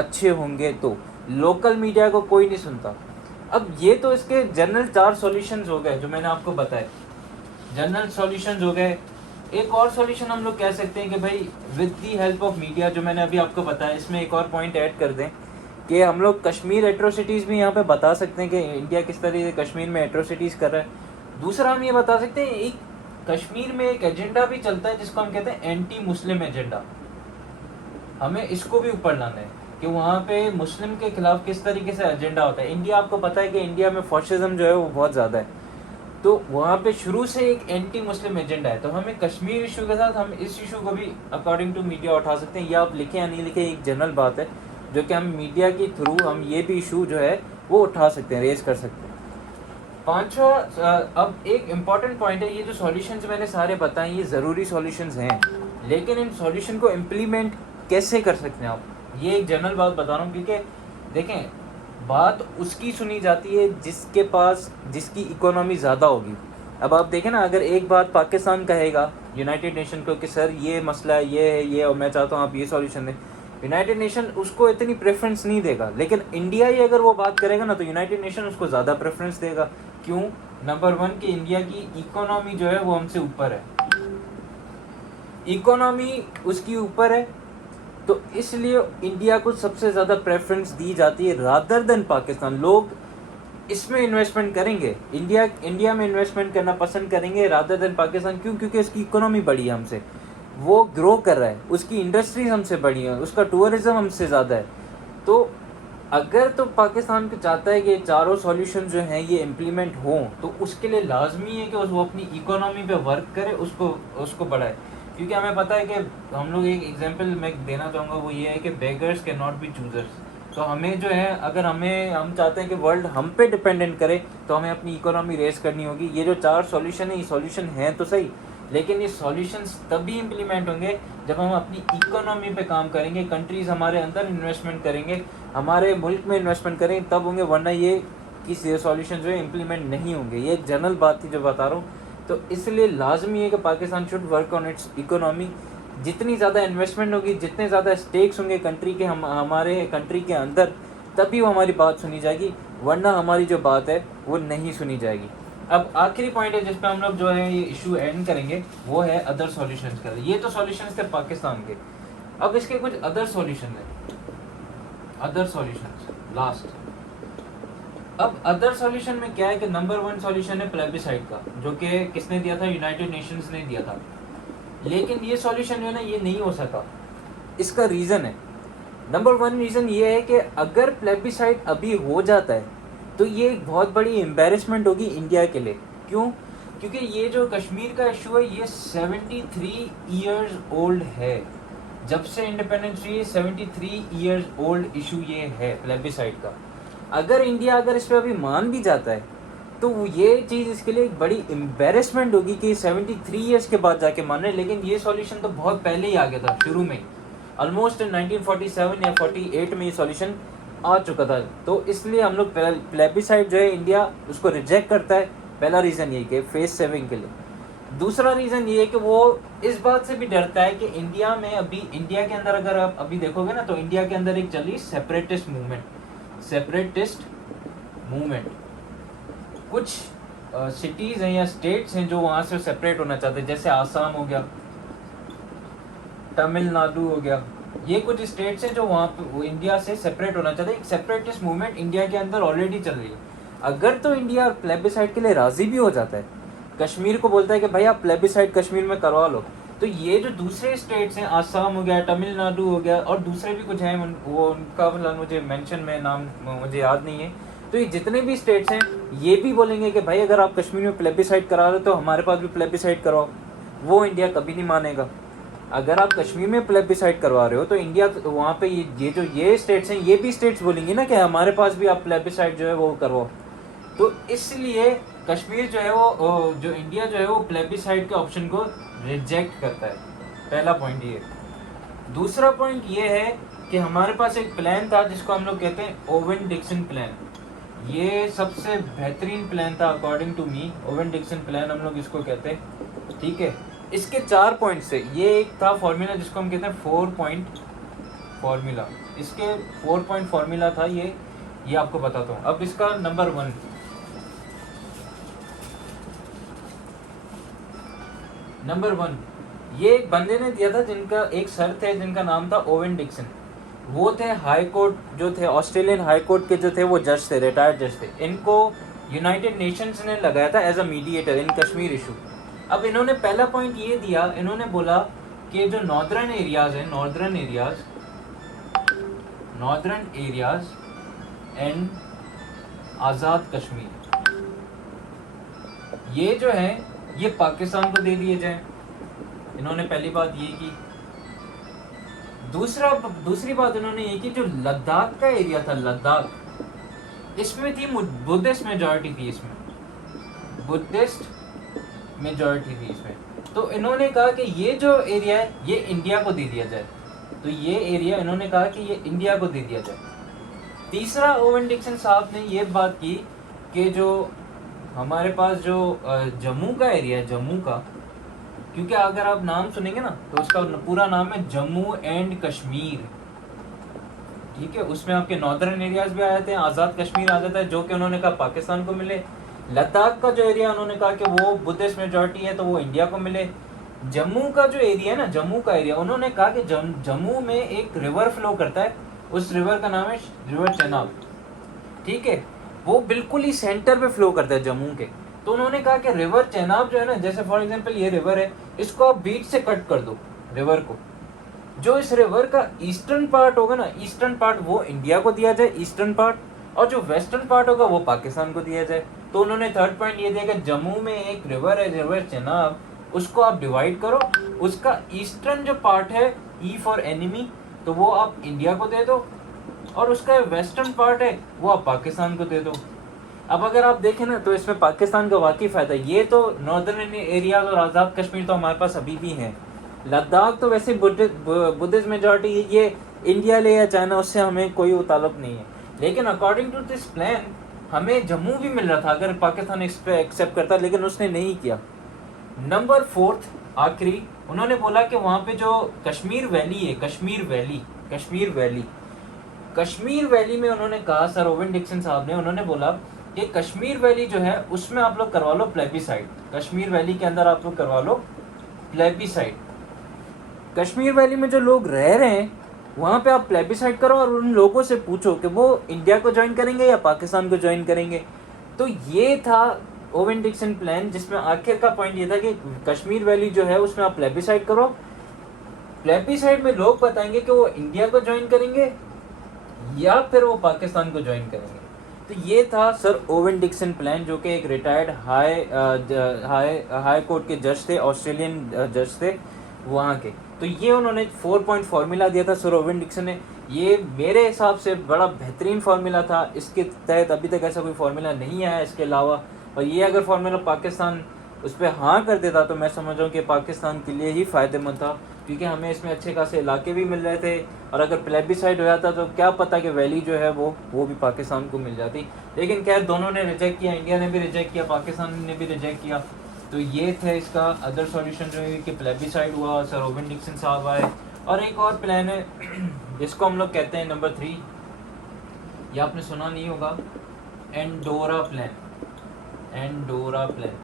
अच्छे होंगे तो लोकल मीडिया को कोई नहीं सुनता। अब ये तो इसके जनरल 4 सॉल्यूशंस हो गए जो मैंने आपको बताए, जनरल सॉल्यूशंस हो गए। एक और सॉल्यूशन हम लोग कह सकते हैं कि भाई with the help of media, जो मैंने अभी आपको बताया, इसमें एक और पॉइंट ऐड कर दें कि हम लोग कश्मीर एट्रोसिटीज़ भी यहाँ पे बता सकते हैं कि इंडिया किस तरीके से कश्मीर में एट्रोसिटीज़ कर रहा है। दूसरा हम ये बता सकते हैं एक कश्मीर में एक एजेंडा भी चलता है जिसको हम कहते हैं एंटी मुस्लिम एजेंडा, हमें इसको भी ऊपर लाना है कि वहाँ पे मुस्लिम के खिलाफ किस तरीके से एजेंडा होता है। इंडिया, आपको पता है कि इंडिया में फॉशिज्म जो है वो बहुत ज़्यादा है, तो वहाँ पे शुरू से एक एंटी मुस्लिम एजेंडा है। तो हमें कश्मीर इशू के साथ हम इस इशू को भी अकॉर्डिंग टू मीडिया उठा सकते हैं। या आप लिखें या नहीं लिखें, एक जनरल बात है जो कि हम मीडिया के थ्रू हम ये भी इशू जो है वो उठा सकते हैं, रेज कर सकते हैं। पांचवा, अब एक इम्पॉर्टेंट पॉइंट है, ये जो सॉल्यूशंस मैंने सारे बताए ये ज़रूरी सॉल्यूशंस हैं, लेकिन इन सॉल्यूशन को इम्प्लीमेंट कैसे कर सकते हैं आप, ये एक जनरल बात बता रहा हूँ। क्योंकि देखें, बात उसकी सुनी जाती है जिसके पास, जिसकी इकोनॉमी ज़्यादा होगी। अब आप देखें ना, अगर एक बात पाकिस्तान कहेगा यूनाइटेड नेशन को कि सर ये मसला है, ये है, ये, और मैं चाहता हूँ आप ये सॉल्यूशन दें, यूनाइटेड नेशन उसको इतनी प्रेफरेंस नहीं देगा। लेकिन इंडिया ही अगर वो बात करेगा ना तो यूनाइटेड नेशन उसको ज़्यादा प्रेफरेंस देगा। क्यों? नंबर 1 कि इंडिया की इकोनॉमी जो है वो हमसे ऊपर है, इकोनॉमी उसकी ऊपर है, तो इसलिए इंडिया को सबसे ज़्यादा प्रेफरेंस दी जाती है रादर देन पाकिस्तान। लोग इसमें इन्वेस्टमेंट करेंगे, इंडिया में इन्वेस्टमेंट करना पसंद करेंगे रादर देन पाकिस्तान। क्यों? क्योंकि उसकी इकोनॉमी बड़ी है हमसे, वो ग्रो कर रहा है, उसकी इंडस्ट्रीज हमसे बड़ी है, उसका टूरिज्म हमसे ज़्यादा है। तो अगर तो पाकिस्तान को चाहता है कि चारों सॉल्यूशन जो हैं ये इम्प्लीमेंट हों, तो उसके लिए लाजमी है कि वो अपनी इकोनॉमी पे वर्क करे, उसको बढ़ाए। क्योंकि हमें पता है कि हम लोग, एक एग्जांपल मैं देना चाहूँगा, वो ये है कि beggars can not be choosers. तो हमें जो है, अगर हम चाहते हैं कि वर्ल्ड हम पे डिपेंडेंट करे, तो हमें अपनी इकोनॉमी रेस करनी होगी। ये जो 4 सॉल्यूशन है, ये सॉल्यूशन हैं तो सही, लेकिन ये सॉल्यूशंस तभी इम्प्लीमेंट होंगे जब हम अपनी इकोनॉमी पे काम करेंगे, कंट्रीज़ हमारे अंदर इन्वेस्टमेंट करेंगे, हमारे मुल्क में इन्वेस्टमेंट करेंगे, तब होंगे, वरना ये कि सॉल्यूशन जो है इम्प्लीमेंट नहीं होंगे। ये एक जनरल बात थी जो बता रहा हूँ। तो इसलिए लाजमी है कि Pakistan should work on it's economy. जितनी ज़्यादा इन्वेस्टमेंट होगी, जितने ज़्यादा स्टेक्स होंगे कंट्री के, हमारे कंट्री के अंदर, तभी वो हमारी बात सुनी जाएगी, वरना हमारी जो बात है वो नहीं सुनी जाएगी। अब आखिरी पॉइंट है जिस पे हम लोग जो है ये इशू एंड करेंगे, वो है अदर सॉल्यूशंस का। ये तो सॉल्यूशंस थे पाकिस्तान के, अब इसके कुछ अदर सॉल्यूशन है, अदर सॉल्यूशंस लास्ट। अब अदर सॉल्यूशन में क्या है कि नंबर 1 सॉल्यूशन है प्लेबिसाइड का, जो कि किसने दिया था? यूनाइटेड नेशंस ने दिया था। लेकिन ये सॉल्यूशन जो है ना, ये नहीं हो सका। इसका रीज़न है, नंबर 1 रीज़न ये है कि अगर प्लेबिसाइड अभी हो जाता है तो ये एक बहुत बड़ी एम्बेरसमेंट होगी इंडिया के लिए। क्यों? क्योंकि ये जो कश्मीर का इशू है ये 73 ईयर्स ओल्ड है, जब से इंडिपेंडेंस हुई 73 ईयर्स ओल्ड इशू ये है प्लेबिसाइड का। अगर इंडिया इस पर अभी मान भी जाता है तो ये चीज़ इसके लिए एक बड़ी एम्बेरसमेंट होगी कि 73 ईयर्स के बाद जाके मान रहे हैं। लेकिन ये सॉल्यूशन तो बहुत पहले ही आ गया था, शुरू में ही, ऑलमोस्ट 1947 या 48 में ये सॉल्यूशन आ चुका था। तो इसलिए हम लोग प्लेबिसाइड जो है इंडिया उसको रिजेक्ट करता है। पहला रीज़न ये कि फेस सेविंग के लिए। दूसरा रीज़न ये है कि वो इस बात से भी डरता है कि इंडिया में अभी, इंडिया के अंदर अगर आप अभी देखोगे ना, तो इंडिया के अंदर एक चली सेपरेटिस्ट मूवमेंट। कुछ सिटीज़ हैं या स्टेट्स हैं जो वहाँ से सेपरेट होना चाहते हैं, जैसे आसाम हो गया, तमिलनाडु हो गया, ये कुछ स्टेट्स हैं जो वहाँ पे इंडिया से सेपरेट होना चाहते हैं। एक सेपरेटिस्ट मूवमेंट इंडिया के अंदर ऑलरेडी चल रही है। अगर तो इंडिया प्लेबिसाइड के लिए राज़ी भी हो जाता है, कश्मीर को बोलता है कि भाई आप प्लेबिसाइड कश्मीर में करवा लो, तो ये जो दूसरे स्टेट्स हैं, आसाम हो गया, तमिलनाडु हो गया, और दूसरे भी कुछ हैं, वो उनका मतलब मुझे मेंशन में नाम मुझे याद नहीं है, तो ये जितने भी स्टेट्स हैं ये भी बोलेंगे कि भाई अगर आप कश्मीर में प्लेबिसाइड करा रहे हो तो हमारे पास भी प्लेबिसाइड कराओ। वो इंडिया कभी नहीं मानेगा। अगर आप कश्मीर में प्लेबिसाइड करवा रहे हो तो इंडिया वहाँ पे ये स्टेट्स हैं, ये भी स्टेट्स बोलेंगी ना कि हमारे पास भी आप प्लेबिसाइड जो है वो करवाओ। तो इसलिए कश्मीर जो है वो, जो इंडिया जो है वो प्लेबिसाइड के ऑप्शन को रिजेक्ट करता है। पहला पॉइंट ये। दूसरा पॉइंट ये है कि हमारे पास एक प्लान था जिसको हम लोग कहते हैं ओवन डिक्सन प्लान। ये सबसे बेहतरीन प्लान था according to me, Owen Dixon plan हम लोग इसको कहते हैं, ठीक है। इसके 4 पॉइंट से ये एक था फॉर्मूला जिसको हम कहते हैं 4 पॉइंट फॉर्मूला। इसके 4 पॉइंट फार्मूला था ये आपको बताता हूँ। अब इसका नंबर 1, ये एक बंदे ने दिया था जिनका एक सर थे जिनका नाम था ओवेन डिक्सन। वो थे हाई कोर्ट जो थे, ऑस्ट्रेलियन हाई कोर्ट के जो थे वो जज थे, रिटायर्ड जज थे। इनको यूनाइटेड नेशंस ने लगाया था as a mediator in Kashmir issue. अब इन्होंने पहला पॉइंट ये दिया, इन्होंने बोला कि जो नॉर्दर्न एरियाज है, northern areas and Azad Kashmir, ये जो है ये पाकिस्तान को दे दिए जाए। इन्होंने पहली बात ये की। दूसरी बात इन्होंने ये की, जो लद्दाख का एरिया था, लद्दाख, इसमें थी बुद्धिस्ट मेजॉरिटी थी, इसमें बुद्धिस्ट मेजॉरिटी थी इसमें। तो इन्होंने कहा कि ये जो एरिया है ये इंडिया को दे दिया जाए। तो ये एरिया इन्होंने कहा कि ये इंडिया को दे दिया जाए। तीसरा, ओवेन डिक्सन साहब ने ये बात की कि जो हमारे पास जो जम्मू का एरिया है, जम्मू का, क्योंकि अगर आप नाम सुनेंगे ना तो उसका पूरा नाम है जम्मू एंड कश्मीर, ठीक है। उसमें आपके नॉर्दर्न एरियाज भी आ जाते हैं, आज़ाद कश्मीर आ जाता है, जो कि उन्होंने कहा पाकिस्तान को मिले। लद्दाख का जो एरिया उन्होंने कहा कि वो बुद्धिस्ट मेजॉरिटी है तो वो इंडिया को मिले। जम्मू का जो एरिया है ना, जम्मू का एरिया, उन्होंने कहा कि जम्मू में एक रिवर फ्लो करता है, उस रिवर का नाम है रिवर चेनाब, ठीक है। वो बिल्कुल ही सेंटर पे फ्लो करता है जम्मू के। तो उन्होंने कहा कि रिवर चेनाब जो है ना, जैसे फॉर एग्जांपल ये रिवर है, इसको आप बीच से कट कर दो रिवर को। जो इस रिवर का ईस्टर्न पार्ट होगा ना, ईस्टर्न पार्ट वो इंडिया को दिया जाए ईस्टर्न पार्ट, और जो वेस्टर्न पार्ट होगा वो पाकिस्तान को दिया जाए। तो उन्होंने थर्ड पॉइंट ये दिया कि जम्मू में एक रिवर है, रिवर चेनाब, उसको आप डिवाइड करो, उसका ईस्टर्न जो पार्ट है, ई फॉर एनिमी, तो वो आप इंडिया को दे दो, और उसका वेस्टर्न पार्ट है वो आप पाकिस्तान को दे दो। अब अगर आप देखें ना तो इसमें पाकिस्तान का वाकई फायदा, ये तो नॉर्दर्न एरियाज और आज़ाद कश्मीर तो हमारे पास अभी भी हैं। लद्दाख तो वैसे बुद्धिस्ट मेजॉरिटी, ये इंडिया ले या चाइना, उससे हमें कोई ताल्लुक नहीं है। लेकिन अकॉर्डिंग टू दिस प्लान हमें जम्मू भी मिल रहा था अगर पाकिस्तान एक्सेप्ट करता, लेकिन उसने नहीं किया। नंबर 4 आखिरी, उन्होंने बोला कि वहाँ पे जो कश्मीर वैली है, कश्मीर वैली में उन्होंने कहा, सर ओवेन डिक्सन साहब ने, उन्होंने बोला कि कश्मीर वैली जो है उसमें आप लोग करवा लो प्लेबिसाइड, कश्मीर वैली के अंदर आप लोग करवा लो प्लेबिसाइड। कश्मीर वैली में जो लोग रह रहे हैं वहाँ पे आप प्लेबिसाइड करो और उन लोगों से पूछो कि वो इंडिया को ज्वाइन करेंगे या पाकिस्तान को ज्वाइन करेंगे। तो ये था ओवेन डिक्सन प्लान, जिसमें आखिर का पॉइंट ये था कि कश्मीर वैली जो है उसमें आप प्लेबिसाइड करो, प्लेबिसाइड में लोग बताएंगे कि वो इंडिया को ज्वाइन करेंगे या फिर वो पाकिस्तान को ज्वाइन करेंगे। तो ये था सर ओवेन डिक्सन प्लान, जो कि एक रिटायर्ड हाई कोर्ट के जज थे, ऑस्ट्रेलियन जज थे वहाँ के। तो ये उन्होंने 4 पॉइंट फार्मूला दिया था सर ओवेन डिक्सन ने। ये मेरे हिसाब से बड़ा बेहतरीन फार्मूला था, इसके तहत अभी तक ऐसा कोई फार्मूला नहीं आया इसके अलावा। और ये अगर फार्मूला पाकिस्तान उस पर हाँ कर देता तो मैं समझ रहा हूँ कि पाकिस्तान के लिए ही फ़ायदेमंद था, क्योंकि हमें इसमें अच्छे खासे इलाके भी मिल रहे थे। और अगर प्लेबिसाइड हो जाता तो क्या पता कि वैली जो है वो भी पाकिस्तान को मिल जाती। लेकिन खैर दोनों ने रिजेक्ट किया, इंडिया ने भी रिजेक्ट किया, पाकिस्तान ने भी रिजेक्ट किया। तो ये थे इसका अदर सॉल्यूशन जो है कि प्लेबिसाइड हुआ, सर ओवेन डिक्सन साहब आए। और एक और प्लान है जिसको हम लोग कहते हैं नंबर 3, ये आपने सुना नहीं होगा, एंडोरा प्लान।